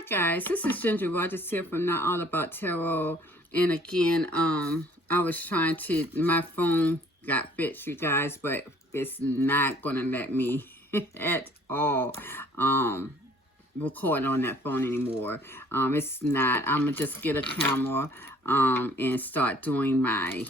Hi guys, this is Ginger Rogers here from Not All About Tarot. And again, I was trying to, my phone got fixed, you guys, but it's not gonna let me at all record on that phone anymore. It's not. I'm gonna just get a camera and start doing my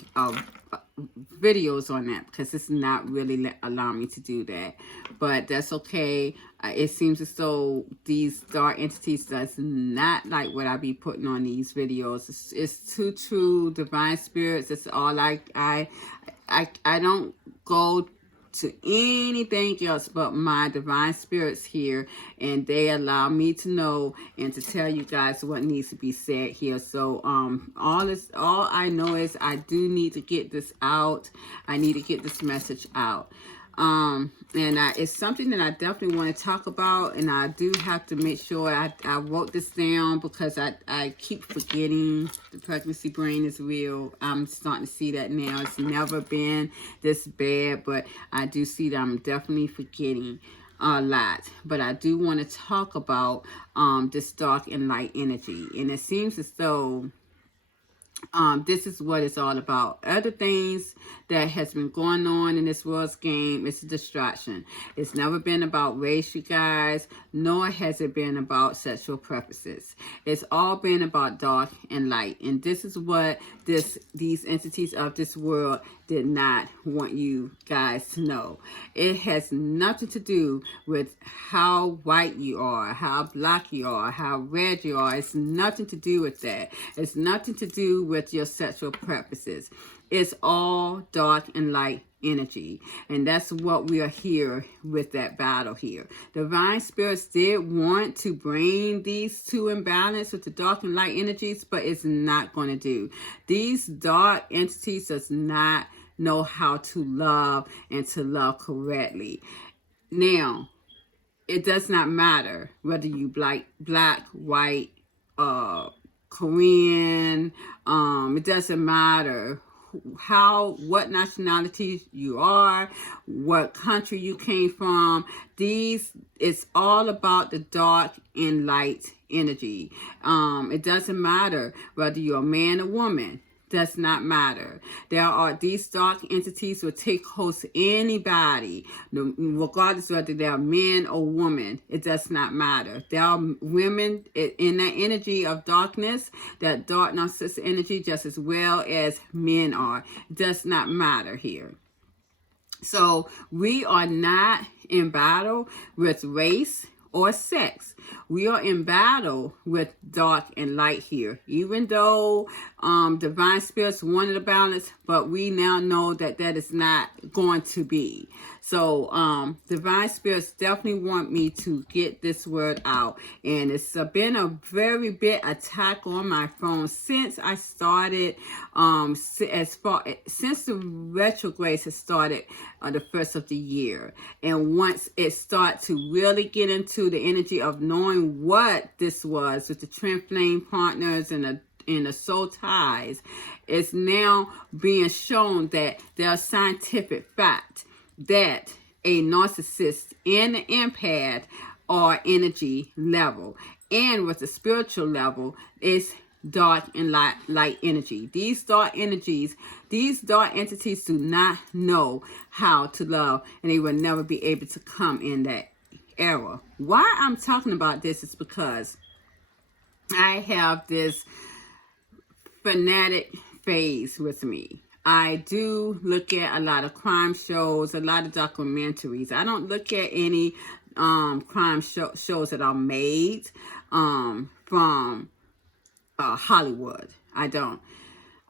videos on that, because it's not really allowing me to do that, but that's okay. It seems as though these dark entities does not like what I be putting on these videos. It's too true divine spirits. It's all I don't go to anything else but my divine spirits here, and they allow me to know and to tell you guys what needs to be said here. So all I know is I do need to get this out. I need to get this message out. It's something that I definitely want to talk about, and I do have to make sure I wrote this down, because I keep forgetting. The pregnancy brain is real. I'm starting to see that now. It's never been this bad, but I do see that I'm definitely forgetting a lot. But I do want to talk about this dark and light energy, and it seems as though this is what it's all about. Other things that has been going on in this world's game is a distraction. It's never been about race, you guys, nor has it been about sexual preferences. It's all been about dark and light, and this is what these entities of this world did not want you guys to know. It has nothing to do with how white you are, how black you are, how red you are. It's nothing to do with that. It's nothing to do with your sexual preferences. It's all dark and light energy, and that's what we are here with, that battle here. Divine spirits did want to bring these two in balance with the dark and light energies, but it's not going to do. These dark entities does not know how to love and to love correctly. Now, it does not matter whether you black, white, Korean. It doesn't matter what nationality you are, what country you came from. It's all about the dark and light energy. It doesn't matter whether you're a man or woman. Does not matter. These dark entities will take host anybody, regardless whether they are men or women. It does not matter. There are women in that energy of darkness, that dark narcissistic energy, just as well as men are. It does not matter here. So we are not in battle with race or sex. We are in battle with dark and light here. Even though divine spirits wanted a balance, but we now know that that is not going to be. So divine spirits definitely want me to get this word out, and it's been a very big attack on my phone since I started, since the retrograde has started the first of the year. And once it started to really get into the energy of knowing what this was with the twin flame partners and the soul ties, it's now being shown that there's scientific fact that a narcissist and an empath are energy level, and with the spiritual level is dark and light energy. These dark entities do not know how to love, and they will never be able to come in that era. Why I'm talking about this is because I have this fanatic phase with me. I do look at a lot of crime shows, a lot of documentaries. I don't look at any crime shows that are made from Hollywood. I don't.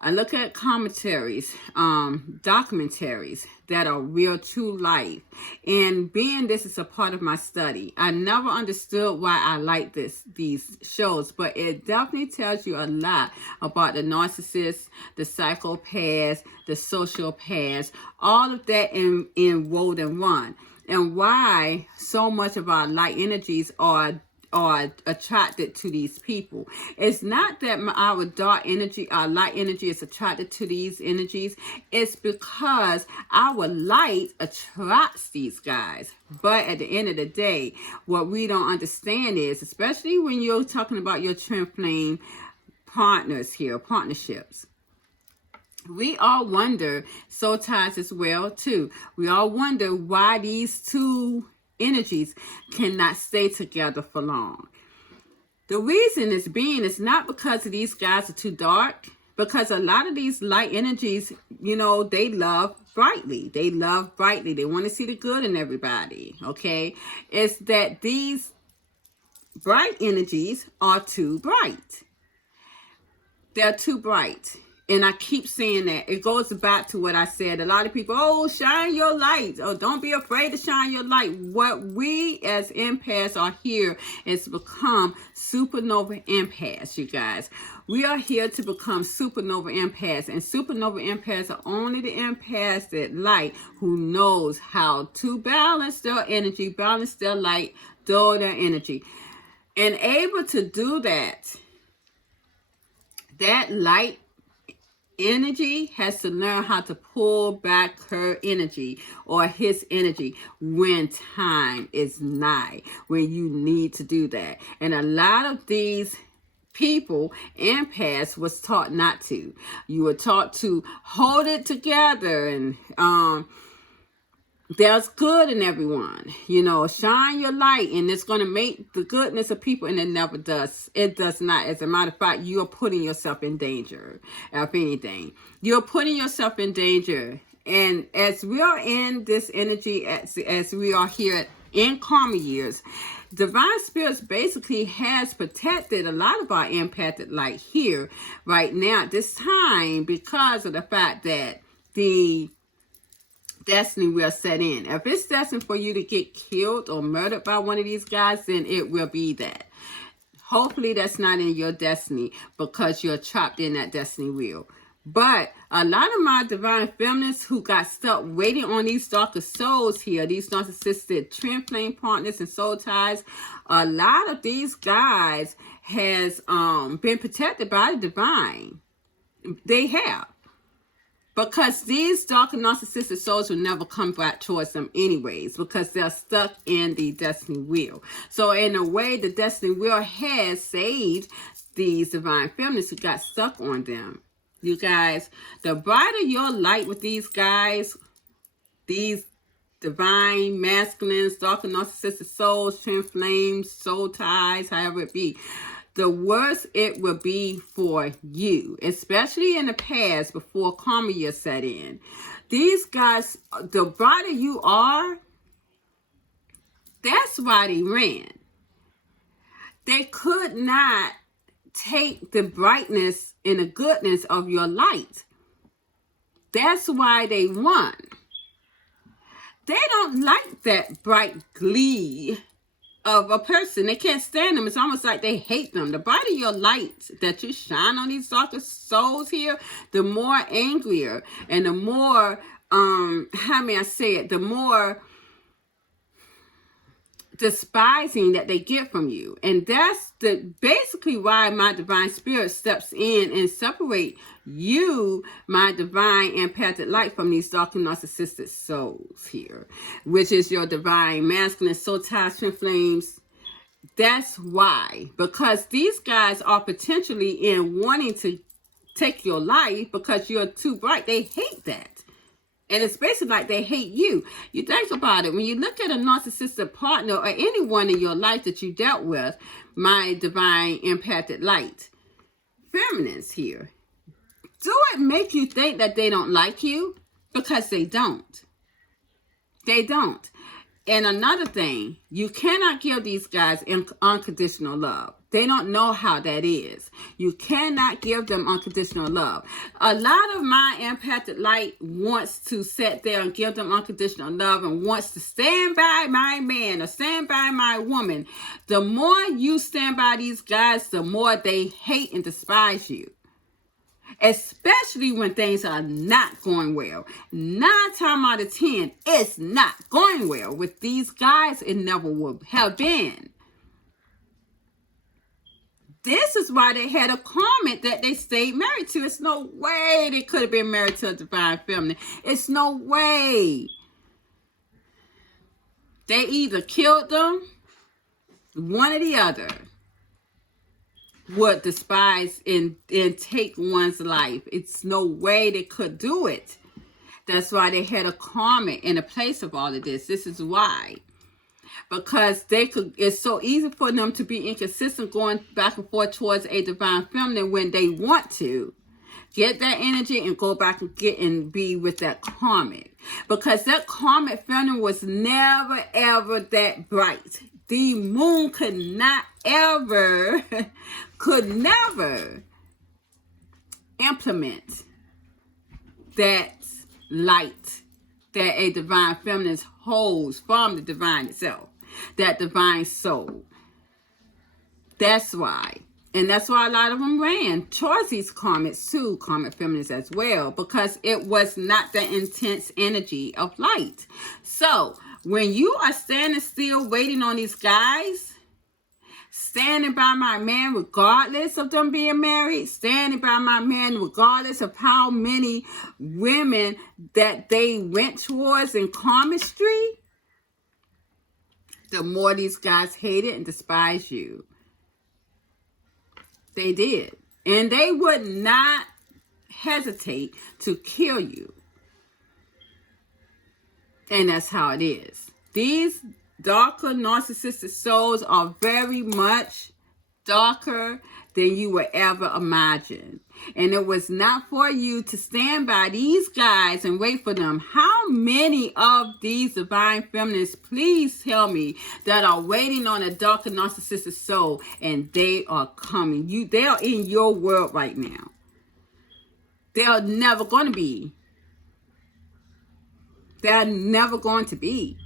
I look at commentaries, documentaries that are real true life. And being this is a part of my study, I never understood why I like these shows, but it definitely tells you a lot about the narcissists, the psychopaths, the sociopaths, all of that in Road and Run, and why so much of our light energies are are attracted to these people. It's not that our dark energy, our light energy is attracted to these energies. It's because our light attracts these guys. But at the end of the day, what we don't understand is, especially when you're talking about your twin flame partners here, partnerships, we all wonder, soul ties as well too, we all wonder why these two energies cannot stay together for long. The reason is being, it's not because these guys are too dark, because a lot of these light energies, you know, they love brightly. They love brightly. They want to see the good in everybody, okay? It's that these bright energies are too bright. They're too bright. And I keep saying that. It goes back to what I said. A lot of people, oh, shine your light. Oh, don't be afraid to shine your light. What we as empaths are here is to become supernova empaths, you guys. We are here to become supernova empaths. And supernova empaths are only the empaths that light, who knows how to balance their energy, balance their light, dull their energy. And able to do that, that light energy has to learn how to pull back her energy or his energy when time is nigh, when you need to do that. And a lot of these people in past was taught not to. You were taught to hold it together, and there's good in everyone, you know, shine your light, and it's going to make the goodness of people, and it never does. It does not. As a matter of fact, you're putting yourself in danger. If anything, you're putting yourself in danger. And as we are in this energy, as we are here in karma years, divine spirits basically has protected a lot of our empathic light here right now at this time, because of the fact that the destiny will set in. If it's destined for you to get killed or murdered by one of these guys, then it will be that. Hopefully that's not in your destiny, because you're trapped in that destiny wheel. But a lot of my divine feminists who got stuck waiting on these darker souls here, these narcissistic twin flame partners and soul ties, a lot of these guys has been protected by the divine. They have. Because these dark and narcissistic souls will never come back towards them anyways, because they're stuck in the destiny wheel. So in a way, the destiny wheel has saved these divine feminists who got stuck on them. You guys, the brighter your light with these guys, these divine masculines, dark and narcissistic souls, twin flames, soul ties, however it be, the worse it will be for you, especially in the past before karma year set in. These guys, the brighter you are, that's why they ran. They could not take the brightness and the goodness of your light. That's why they won. They don't like that bright glee of a person. They can't stand them. It's almost like they hate them. The brighter your light that you shine on these darker souls here, the more angrier and the more, how may I say it, the more despising that they get from you. And that's basically why my divine spirit steps in and separate you, my divine empathic light, from these dark and narcissistic souls here, which is your divine masculine soul ties, twin flames. That's why, because these guys are potentially in wanting to take your life because you're too bright. They hate that. And it's basically like they hate you. You think about it. When you look at a narcissistic partner or anyone in your life that you dealt with, my divine empathic light, feminines here, do it make you think that they don't like you? Because they don't. They don't. And another thing, you cannot give these guys unconditional love. They don't know how that is. You cannot give them unconditional love. A lot of my empathic light wants to sit there and give them unconditional love and wants to stand by my man or stand by my woman. The more you stand by these guys, the more they hate and despise you. Especially when things are not going well. 9 times out of 10, it's not going well. With these guys, it never would have been. is why they had a karmic that they stayed married to. It's no way they could have been married to a divine feminine. It's no way. They either killed them, one or the other would despise and take one's life. It's no way they could do it. That's why they had a karmic in the place of all of this. This is why. Because it's so easy for them to be inconsistent going back and forth towards a divine feminine when they want to get that energy and go back and be with that karmic. Because that karmic feminine was never ever that bright. The moon could never implement that light that a divine feminine holds from the divine itself, that divine soul. That's why. And that's why a lot of them ran towards these karmics too, karmic feminines as well, because it was not that intense energy of light. So when you are standing still waiting on these guys, standing by my man regardless of them being married, standing by my man regardless of how many women that they went towards in palmistry, the more these guys hated and despised you. They did. And they would not hesitate to kill you. And that's how it is. These darker narcissistic souls are very much darker than you would ever imagine. And it was not for you to stand by these guys and wait for them. How many of these divine feminists, please tell me, that are waiting on a darker narcissistic soul and they are coming? They are in your world right now. They are never going to be. They're never going to be.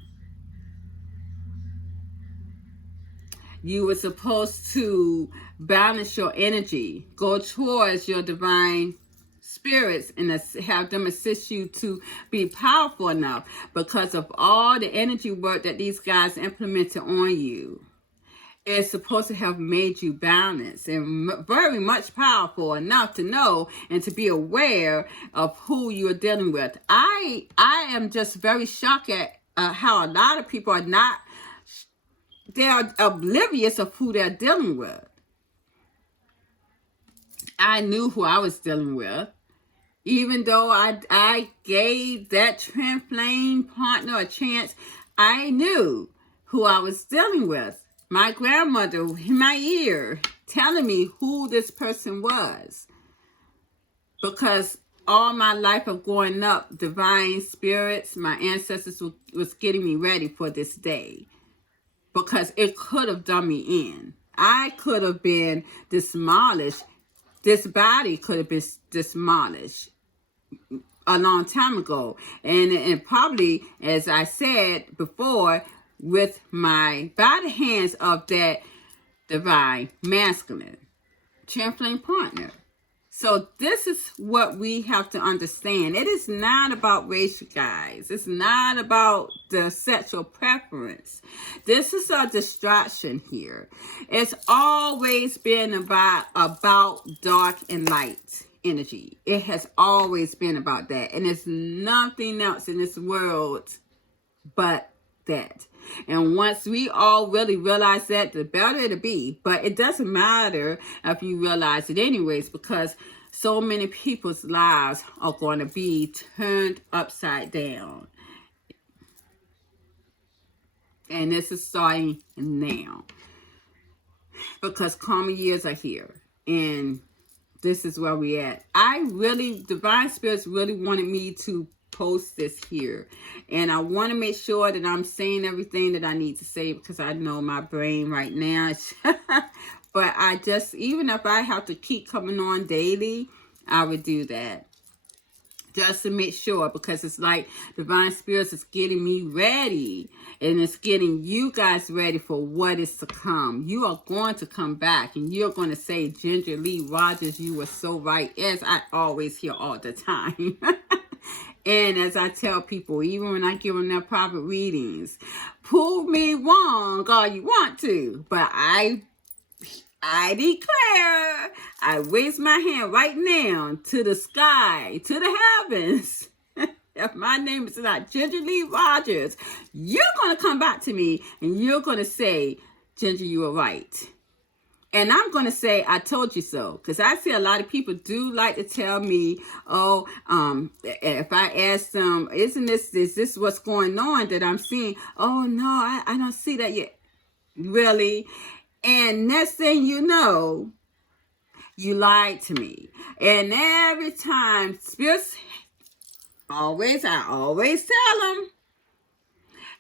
You were supposed to balance your energy, go towards your divine spirits, and have them assist you to be powerful enough because of all the energy work that these guys implemented on you. It's supposed to have made you balanced and very much powerful enough to know and to be aware of who you're dealing with. I am just very shocked at how a lot of people are not, they're oblivious of who they're dealing with. I knew who I was dealing with. Even though I gave that twin flame partner a chance, I knew who I was dealing with. My grandmother in my ear telling me who this person was. Because all my life of growing up, divine spirits, my ancestors was getting me ready for this day. Because it could have done me in. I could have been demolished. This body could have been demolished a long time ago. And probably, as I said before, by the hands of that divine masculine twin flame partner. So this is what we have to understand. It is not about race, you guys. It's not about the sexual preference. This is a distraction here. It's always been about dark and light energy. It has always been about that. And there's nothing else in this world but that. And once we all really realize that, the better it'll be. But it doesn't matter if you realize it anyways, because so many people's lives are going to be turned upside down. And this is starting now. Because karma years are here. And this is where we at. Divine Spirits really wanted me to post this here, and I want to make sure that I'm saying everything that I need to say, because I know my brain right now but I just, even if I have to keep coming on daily, I would do that just to make sure, because it's like Divine Spirits is getting me ready, and it's getting you guys ready for what is to come. You are going to come back, and you're going to say, Ginger Lee Rogers, you were so right, as I always hear all the time. And as I tell people, even when I give them their private readings, prove me wrong all you want to. But I I declare, I raise my hand right now to the sky, to the heavens. If my name is not Ginger Lee Rogers, you're going to come back to me and you're going to say, Ginger, you were right. And I'm going to say, I told you so. Because I see a lot of people do like to tell me, oh, if I ask them, is this what's going on that I'm seeing? Oh, no, I don't see that yet. Really? And next thing you know, you lied to me. And every time, spirits, I always tell them,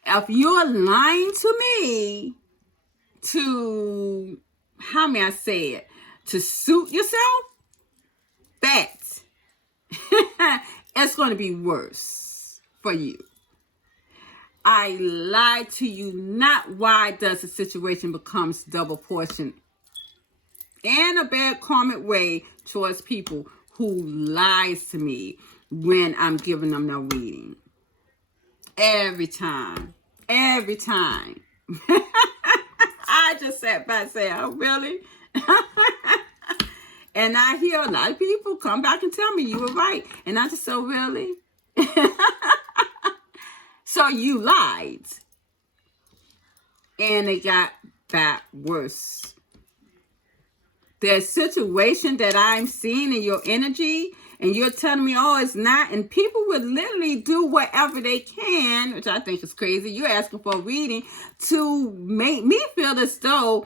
if you're lying to me to, how may I say it, to suit yourself, that it's going to be worse for you. I lied to you not. Why does the situation becomes double portion in a bad karmic way towards people who lies to me when I'm giving them their reading? Every time. I just sat back and said, oh, really? And I hear a lot of people come back and tell me you were right. And I just said, oh, really? So you lied. And it got back worse. The situation that I'm seeing in your energy, and you're telling me, oh, it's not. And people would literally do whatever they can, which I think is crazy. You're asking for a reading to make me feel as though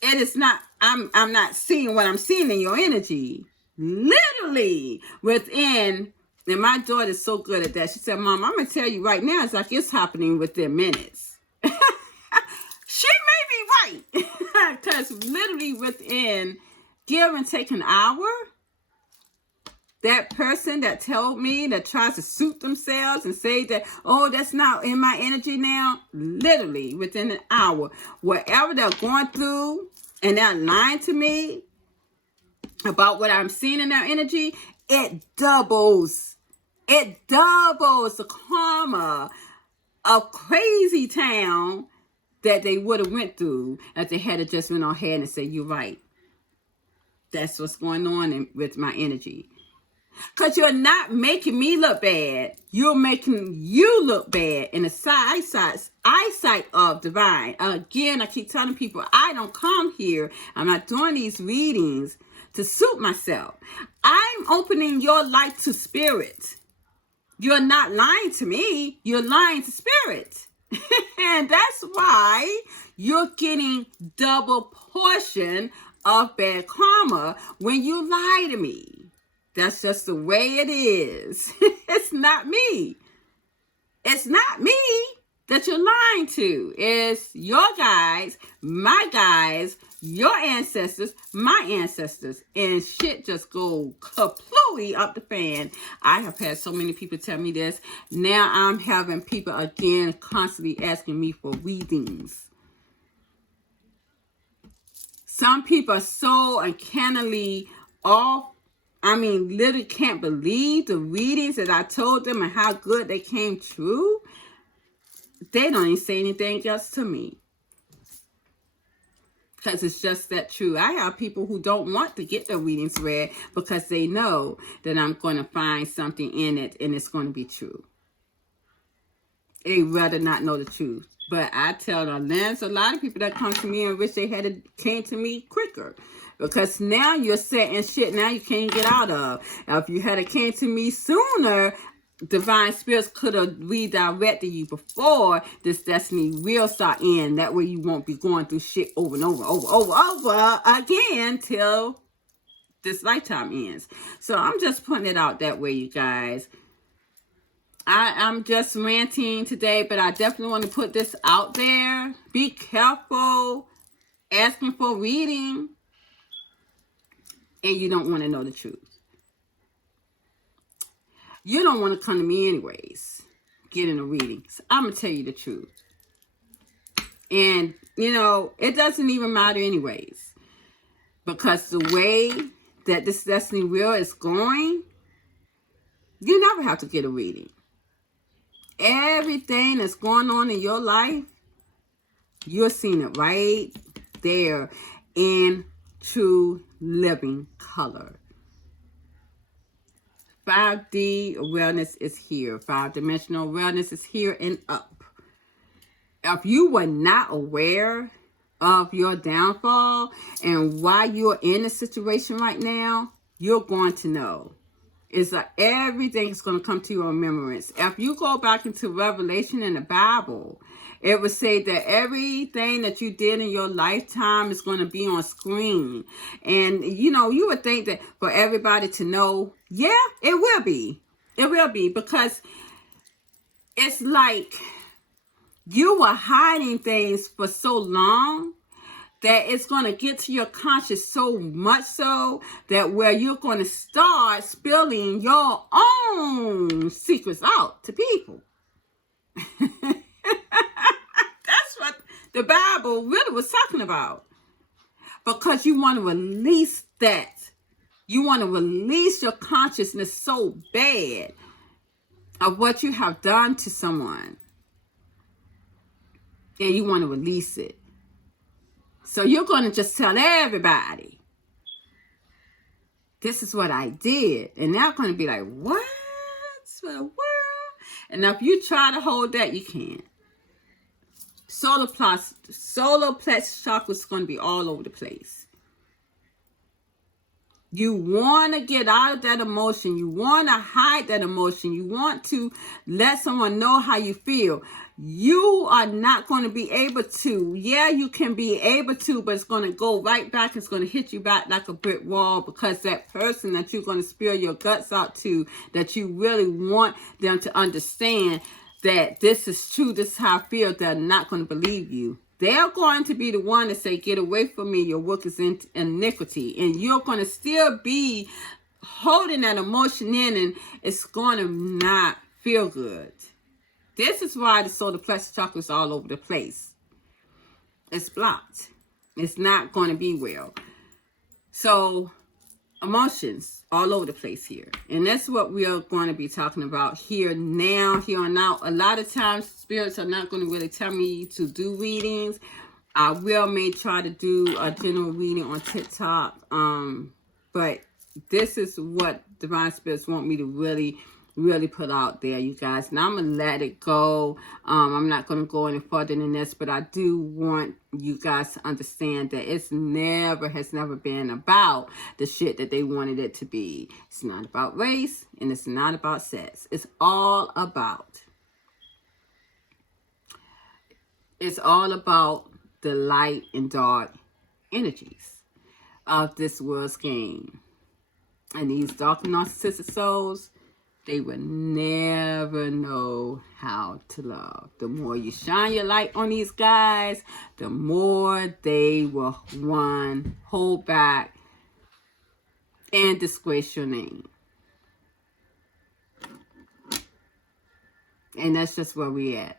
it is not, I'm not seeing what I'm seeing in your energy. Literally within, and my daughter's so good at that. She said, Mom, I'm going to tell you right now, it's like it's happening within minutes. She may be right. Because literally within give and take an hour, that person that told me, that tries to suit themselves and say that, oh, that's not in my energy now, literally within an hour, whatever they're going through and they're lying to me about what I'm seeing in their energy, it doubles. It doubles the karma of crazy town that they would have went through if they had just went on ahead and said, you're right. That's what's going on with my energy. Because you're not making me look bad. You're making you look bad in the eyesight of divine. Again, I keep telling people, I don't come here. I'm not doing these readings to suit myself. I'm opening your life to spirit. You're not lying to me. You're lying to spirit. And that's why you're getting double portion of bad karma when you lie to me. That's just the way it is. It's not me. It's not me that you're lying to. It's your guys, my guys, your ancestors, my ancestors. And shit just go completely up the fan. I have had so many people tell me this. Now I'm having people again constantly asking me for readings. Some people are so uncannily off. I mean, literally can't believe the readings that I told them and how good they came true. They don't even say anything else to me. Because it's just that true. I have people who don't want to get their readings read because they know that I'm going to find something in it and it's going to be true. They'd rather not know the truth. But I tell them, there's a lot of people that come to me and wish they had came to me quicker. Because now you're set in shit now you can't get out of. Now, if you had came to me sooner, divine spirits could have redirected you before this destiny will start in. That way you won't be going through shit over and over again till this lifetime ends. So I'm just putting it out that way, you guys. I'm just ranting today, but I definitely want to put this out there. Be careful asking for reading. And you don't want to know the truth. You don't want to come to me anyways, getting a reading. So I'm going to tell you the truth. And, you know, it doesn't even matter anyways. Because the way that this destiny wheel is going, you never have to get a reading. Everything that's going on in your life, you're seeing it right there in true living color. 5D awareness is here. 5-dimensional awareness is here and up. If you were not aware of your downfall and why you're in a situation right now, you're going to know. It's like everything is going to come to your remembrance. If you go back into Revelation in the Bible, it would say that everything that you did in your lifetime is going to be on screen. And, you know, you would think that for everybody to know, yeah, it will be. It will be, because it's like you were hiding things for so long that it's going to get to your conscious so much so that where you're going to start spilling your own secrets out to people. That's what the Bible really was talking about. Because you want to release that. You want to release your consciousness so bad of what you have done to someone. And you want to release it. So you're going to just tell everybody, this is what I did. And they're going to be like, what? Well, and if you try to hold that, you can't. Solar plexus chakra is going to be all over the place. You want to get out of that emotion. You want to hide that emotion. You want to let someone know how you feel. You are not going to be able to. Yeah, you can be able to, but it's going to go right back. It's going to hit you back like a brick wall, because that person that you're going to spill your guts out to, that you really want them to understand that this is true, this is how I feel, they're not going to believe you. They're going to be the one to say, get away from me, your work is in iniquity. And you're going to still be holding that emotion in, and it's going to not feel good. This is why the solar plexus chakra is all over the place. It's blocked. It's not going to be well. So, emotions all over the place here. And that's what we are going to be talking about here now, here on out. A lot of times, spirits are not going to really tell me to do readings. I may try to do a general reading on TikTok. But this is what Divine Spirits want me to really put out there, you guys. And I'm going to let it go. I'm not going to go any further than this, but I do want you guys to understand that has never been about the shit that they wanted it to be. It's not about race, and it's not about sex. It's all about the light and dark energies of this world's game. And these dark narcissistic souls, they will never know how to love. The more you shine your light on these guys, the more they will, one, hold back and disgrace your name. And that's just where we at.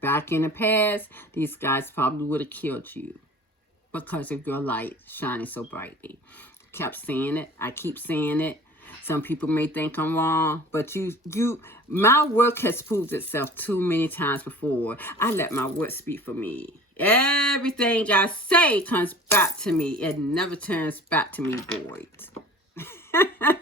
Back in the past, these guys probably would have killed you because of your light shining so brightly. Kept saying it. I keep saying it. Some people may think I'm wrong, but my work has proved itself too many times before. I let my work speak for me. Everything I say comes back to me. It never turns back to me void.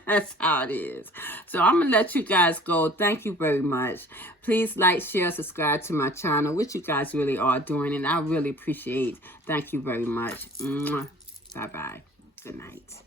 That's how it is. So I'm going to let you guys go. Thank you very much. Please like, share, subscribe to my channel, which you guys really are doing, and I really appreciate. Thank you very much. Bye-bye. Good night.